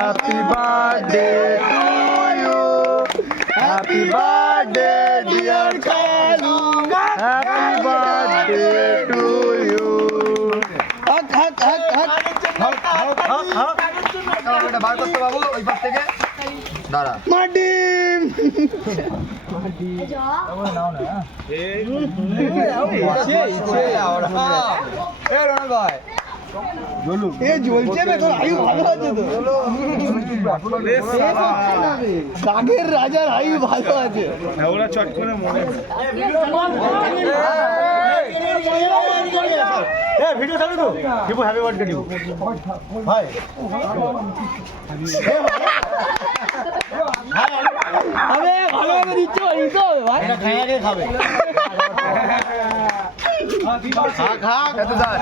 Happy birthday to you, happy birthday dear Kalu, happy birthday to you. হক হক হক হক হক হক হক। এটা বার করতে বাবু ওই পাশ থেকে দাঁড়া। মাডিম কাকের রাজার আয়ু ভালো আছে। চট করে মনে ভিডিও থাকবে তো দিব হ্যাপি বার্থডে দিব ভাই। আমি ভালোভাবে দিচ্ছি তো ভাই, এটা খাই আগে খাবে। খা খা এত দাঁড়।